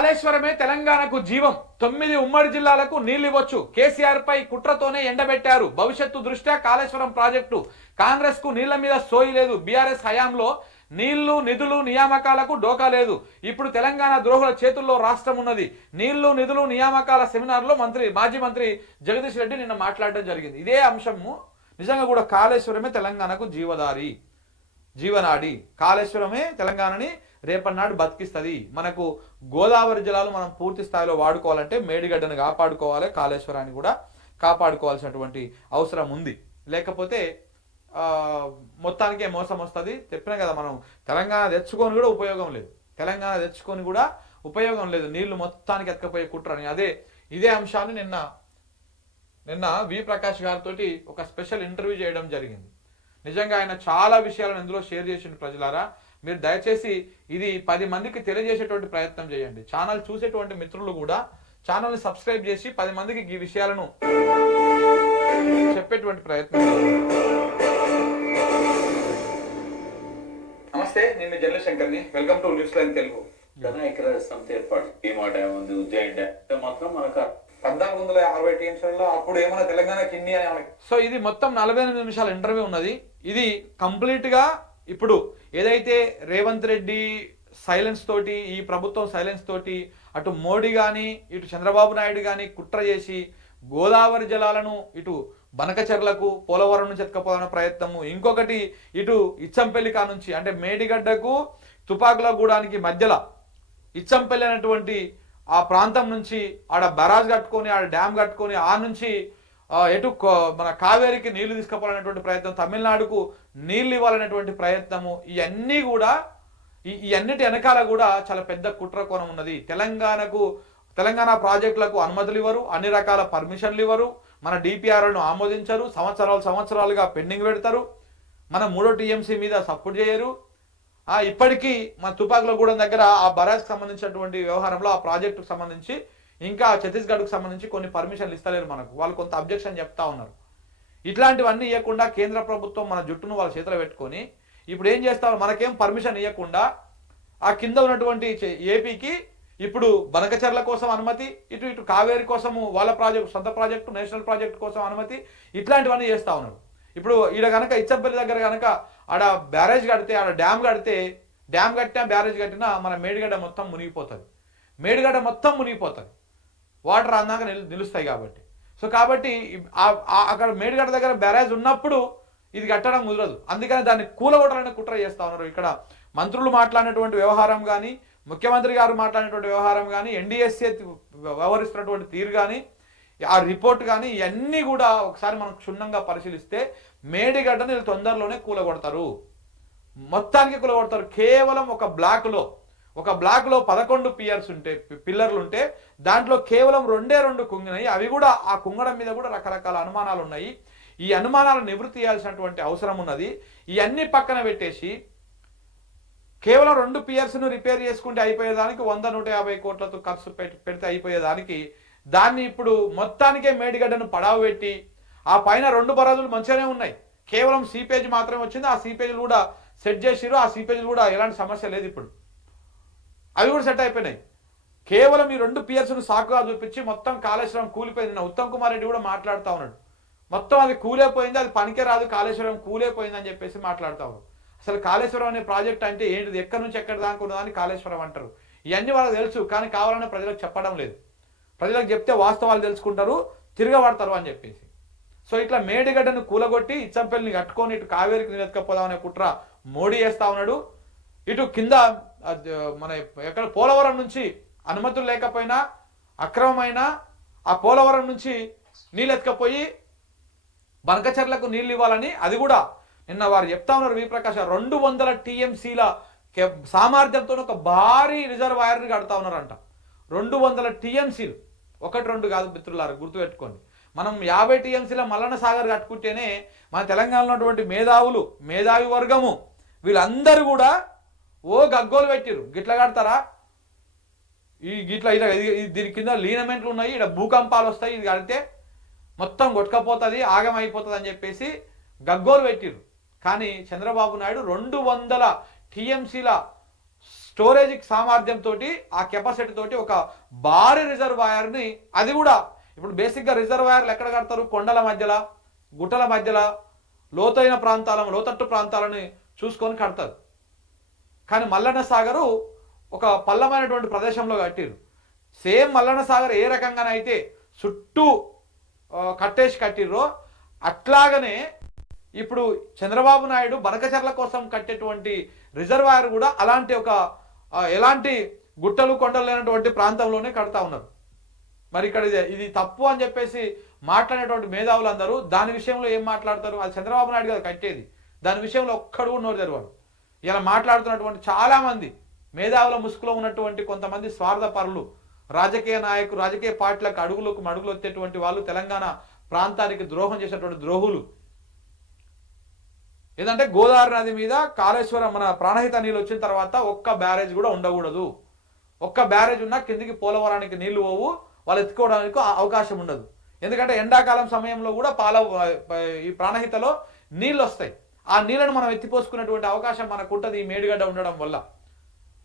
కాళేశ్వరమే తెలంగాణకు జీవం. 9 ఉమ్మడి జిల్లాలకు నీళ్లు ఇవ్వచ్చు. కేసీఆర్ పై కుట్రతోనే ఎండబెట్టారు. భవిష్యత్తు దృష్ట్యా కాళేశ్వరం ప్రాజెక్టు. కాంగ్రెస్ కు నీళ్ల మీద సోయి లేదు. బీఆర్ఎస్ హయాంలో నీళ్లు నిధులు నియామకాలకు డోకా లేదు. ఇప్పుడు తెలంగాణ ద్రోహుల చేతుల్లో రాష్ట్రం ఉన్నది. నీళ్లు నిధులు నియామకాల సెమినార్లో మాజీ మంత్రి జగదీష్ రెడ్డి నిన్న మాట్లాడడం జరిగింది. ఇదే అంశము నిజంగా కూడా కాళేశ్వరమే తెలంగాణకు జీవనాడి. కాళేశ్వరమే తెలంగాణని రేపన్నాడు బతికిస్తుంది. మనకు గోదావరి జలాలు మనం పూర్తి స్థాయిలో వాడుకోవాలంటే మేడిగడ్డను కాపాడుకోవాలి, కాళేశ్వరాన్ని కూడా కాపాడుకోవాల్సినటువంటి అవసరం ఉంది. లేకపోతే మొత్తానికే మోసం వస్తుంది. చెప్పినా కదా, మనం తెలంగాణ తెచ్చుకొని కూడా ఉపయోగం లేదు. నీళ్లు మొత్తానికి ఎత్తుకపోయే కుట్రని ఇదే అంశాన్ని నిన్న వి ప్రకాష్ గారితో ఒక స్పెషల్ ఇంటర్వ్యూ చేయడం జరిగింది. నిజంగా ఆయన చాలా విషయాలను ఇందులో షేర్ చేసిండు. ప్రజలారా, మీరు దయచేసి ఇది 10 మందికి తెలియజేసేటువంటి ప్రయత్నం చేయండి. ఛానల్ చూసేటువంటి మిత్రులు కూడా ఛానల్ని సబ్స్క్రైబ్ చేసి 10 మందికి ఈ విషయాలను చెప్పేటువంటి ప్రయత్నం చేయండి. నమస్తే, నేను జర్నలిస్ట్ శంకర్ని. Welcome to news line Telugu. ఇక్కడ సంస్థ ఏర్పాటు ఈ మాట ఏముంది, ఉజ్జయిన్ మాత్రం మనకు 1460 టీఎంసీలలో అప్పుడు ఏమన్నా తెలంగాణకి ఇన్ని అని. సో ఇది మొత్తం 48 నిమిషాల ఇంటర్వ్యూ ఉన్నది. ఇది కంప్లీట్ గా ఇప్పుడు ఏదైతే రేవంత్ రెడ్డి సైలెన్స్ తోటి, ఈ ప్రభుత్వం సైలెన్స్ తోటి అటు మోడీ కానీ ఇటు చంద్రబాబు నాయుడు కానీ కుట్ర చేసి గోదావరి జలాలను ఇటు బనకచెర్లకు పోలవరం నుంచి ఎత్తుకపోవాలన్న ప్రయత్నము, ఇంకొకటి ఇటు ఇచ్చంపల్లి నుంచి అంటే మేడిగడ్డకు తుపాకులగూడానికి మధ్యలో ఇచ్చంపల్లి అనేటువంటి ఆ ప్రాంతం నుంచి ఆడ బరాజ్ కట్టుకొని ఆడ డ్యామ్ కట్టుకొని ఆ నుంచి ఎటు మన కావేరికి నీళ్లు తీసుకుపోవాలనేటువంటి ప్రయత్నం, తమిళనాడుకు నీళ్లు ఇవ్వాలనేటువంటి ప్రయత్నము, ఈ అన్నిటి వెనకాల కూడా చాలా పెద్ద కుట్ర కోణం ఉన్నది. తెలంగాణ ప్రాజెక్టులకు అనుమతులు ఇవ్వరు, అన్ని రకాల పర్మిషన్లు ఇవ్వరు, మన డిపిఆర్ను ఆమోదించరు, సంవత్సరాలుగా పెండింగ్ పెడతారు, మన 3వ టీఎంసీ మీద సపోర్ట్ చేయరు. ఇప్పటికీ మన తుపాకులగూడెం దగ్గర ఆ బరాజ్కి సంబంధించినటువంటి వ్యవహారంలో ఆ ప్రాజెక్టుకు సంబంధించి ఇంకా ఛత్తీస్గఢ్కు సంబంధించి కొన్ని పర్మిషన్లు ఇస్తలేరు. వాళ్ళు కొంత అబ్జెక్షన్ చెప్తా ఉన్నారు. ఇట్లాంటివన్నీ ఇవ్వకుండా కేంద్ర ప్రభుత్వం మన జుట్టును వాళ్ళ చేతిలో పెట్టుకొని ఇప్పుడు ఏం చేస్తారు, మనకేం పర్మిషన్ ఇవ్వకుండా ఆ కింద ఉన్నటువంటి ఏపీకి ఇప్పుడు బనకచెర్ల కోసం అనుమతి, ఇటు కావేరి కోసము వాళ్ళ ప్రాజెక్టు, సొంత ప్రాజెక్టు, నేషనల్ ప్రాజెక్టు కోసం అనుమతి, ఇట్లాంటివన్నీ చేస్తూ ఉన్నారు. ఇప్పుడు ఈడ కనుక ఇచ్చంపల్లి దగ్గర కనుక ఆడ బ్యారేజ్ కడితే, ఆడ డ్యామ్ కట్టినా బ్యారేజ్ కట్టినా మన మేడిగడ్డ మొత్తం మునిగిపోతుంది. వాటర్ అందాక నిలుస్తాయి కాబట్టి. సో కాబట్టి అక్కడ మేడిగడ్డ దగ్గర బ్యారేజ్ ఉన్నప్పుడు ఇది కట్టడం కుదరదు. అందుకని దాన్ని కూలగొట్టాలని కుట్ర చేస్తూ ఉన్నారు. ఇక్కడ మంత్రులు మాట్లాడినటువంటి వ్యవహారం కానీ, ముఖ్యమంత్రి గారు మాట్లాడినటువంటి వ్యవహారం కానీ, ఎన్డీఎస్ఏ వ్యవహరిస్తున్నటువంటి తీరు కానీ, ఆ రిపోర్ట్ కానీ, ఇవన్నీ కూడా ఒకసారి మనం క్షుణ్ణంగా పరిశీలిస్తే మేడిగడ్డని వీళ్ళు తొందరలోనే మొత్తానికి కూలగొడతారు. కేవలం ఒక బ్లాక్లో 11 పిల్లర్లు ఉంటే దాంట్లో కేవలం 2 కుంగినాయి. అవి కూడా ఆ కుంగడం మీద కూడా రకరకాల అనుమానాలు ఉన్నాయి. ఈ అనుమానాలను నివృత్తి చేయాల్సినటువంటి అవసరం ఉన్నది. ఇవన్నీ పక్కన పెట్టేసి కేవలం 2 పియర్స్ను రిపేర్ చేసుకుంటే అయిపోయేదానికి 100-150 కోట్లతో ఖర్చు పెడితే అయిపోయేదానికి దాన్ని ఇప్పుడు మొత్తానికే మేడిగడ్డను పడావు పెట్టి ఆ పైన 2 బరాజులు మంచిగానే ఉన్నాయి. కేవలం సీపేజ్ మాత్రమే వచ్చింది. ఆ సీపేజ్లు కూడా సెట్ చేసిరు. ఆ సీపేజ్లు కూడా ఎలాంటి సమస్య లేదు. ఇప్పుడు అవి కూడా సెట్ అయిపోయినాయి. కేవలం ఈ 2 పియర్స్ను సాకుగా చూపించి మొత్తం కాళేశ్వరం కూలిపోయింది. ఉత్తమ్ కుమార్ రెడ్డి కూడా మాట్లాడుతూ ఉన్నాడు. మొత్తం అది కూలేపోయింది, అది పనికే రాదు, కాళేశ్వరం కూలేపోయింది అని చెప్పేసి మాట్లాడుతూ ఉన్నారు. అసలు కాళేశ్వరం అనే ప్రాజెక్ట్ అంటే ఏంటిది, ఎక్కడి నుంచి ఎక్కడి దాకా ఉన్నదాన్ని కాళేశ్వరం అంటారు. ఇవన్నీ వాళ్ళకి తెలుసు, కానీ కావాలని ప్రజలకు చెప్పడం లేదు. ప్రజలకు చెప్తే వాస్తవాలు తెలుసుకుంటారు, తిరగబడతారు అని చెప్పేసి. సో ఇట్లా మేడిగడ్డను కూలగొట్టి ఇచ్చంపల్లిని కట్టుకొని ఇటు కావేరికి నిలెత్తుకపోదామనే కుట్ర మోడీ చేస్తా ఉన్నాడు. ఇటు కింద మన ఎక్కడ పోలవరం నుంచి అనుమతులు లేకపోయినా అక్రమమైన ఆ పోలవరం నుంచి నీళ్ళు ఎత్తుకపోయి బనకచెర్లకు నీళ్ళు ఇవ్వాలని, అది కూడా నిన్న వారు చెప్తా ఉన్నారు వి ప్రకాష్, 200 టీఎంసీల సామర్థ్యంతో ఒక భారీ రిజర్వాయర్ని కడతా ఉన్నారంట. 200 టీఎంసీలు, 1-2 కాదు మిత్రులారా, గుర్తుపెట్టుకోండి. మనం 50 టీఎంసీల మల్లన్న సాగర్ కట్టుకుంటేనే మన తెలంగాణలో ఉన్నటువంటి మేధావి వర్గము వీళ్ళందరూ కూడా గగ్గోలు పెట్టిరు. గిట్ల కడతారా, దీని కింద లీనమెంట్లు ఉన్నాయి, ఇక్కడ భూకంపాలు వస్తాయి, ఇది కడితే మొత్తం కొట్టుకపోతుంది, ఆగమైపోతుంది అని చెప్పేసి గగ్గోలు పెట్టిరు. కానీ చంద్రబాబు నాయుడు 200 టీఎంసీల స్టోరేజ్ సామర్థ్యంతో ఆ కెపాసిటీ తోటి ఒక భారీ రిజర్వాయర్ని, అది కూడా ఇప్పుడు బేసిక్గా రిజర్వాయర్లు ఎక్కడ కడతారు? కొండల మధ్యలో, గుట్టల మధ్యలో, లోతైన ప్రాంతాలను, లోతట్టు ప్రాంతాలను చూసుకొని కడతారు. కానీ మల్లన్న సాగరు ఒక పల్లమైనటువంటి ప్రదేశంలో కట్టిరు. సేమ్ మల్లన్న సాగర్ ఏ రకంగానైతే చుట్టూ కట్టిర్రో అట్లాగనే ఇప్పుడు చంద్రబాబు నాయుడు బనకచర్ల కోసం కట్టేటువంటి రిజర్వాయర్ కూడా అలాంటి ఒక ఎలాంటి గుట్టలు కొండలు లేనటువంటి ప్రాంతంలోనే కడతా ఉన్నారు. మరి ఇక్కడ ఇది తప్పు అని చెప్పేసి మాట్లాడేటువంటి మేధావులు అందరూ దాని విషయంలో ఏం మాట్లాడతారు? అది చంద్రబాబు నాయుడు కదా కట్టేది, దాని విషయంలో ఒక్కడు కూడా నోరు తెరవరు. ఇలా మాట్లాడుతున్నటువంటి చాలామంది మేధావుల ముసుగులో ఉన్నటువంటి కొంతమంది స్వార్థపరులు, రాజకీయ నాయకులు, రాజకీయ పార్టీలకు అడుగులు వచ్చేటువంటి వాళ్ళు, తెలంగాణ ప్రాంతానికి ద్రోహం చేసేటువంటి ద్రోహులు. ఏంటంటే గోదావరి నది మీద కాళేశ్వరం మన ప్రాణహిత నీళ్ళు వచ్చిన తర్వాత ఒక్క బ్యారేజ్ కూడా ఉండకూడదు. ఒక్క బ్యారేజ్ ఉన్నా కిందికి పోలవరానికి నీళ్లు పోవు, వాళ్ళు ఎత్తుకోవడానికి అవకాశం ఉండదు. ఎందుకంటే ఎండాకాలం సమయంలో కూడా ఈ ప్రాణహితలో నీళ్ళు వస్తాయి. ఆ నీళ్లను మనం ఎత్తిపోసుకునేటువంటి అవకాశం మనకు ఉంటుంది ఈ మేడిగడ్డ ఉండడం వల్ల.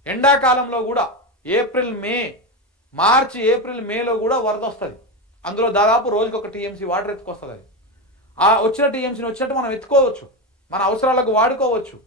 ఎండాకాలంలో కూడా మార్చి ఏప్రిల్ మేలో కూడా వరద వస్తుంది. అందులో దాదాపు రోజుకి ఒక టీఎంసీ వాటర్ ఎత్తుకొస్తుంది. అది ఆ వచ్చిన టీఎంసీని వచ్చినట్టు మనం ఎత్తుకోవచ్చు, మన అవసరాలకు వాడుకోవచ్చు.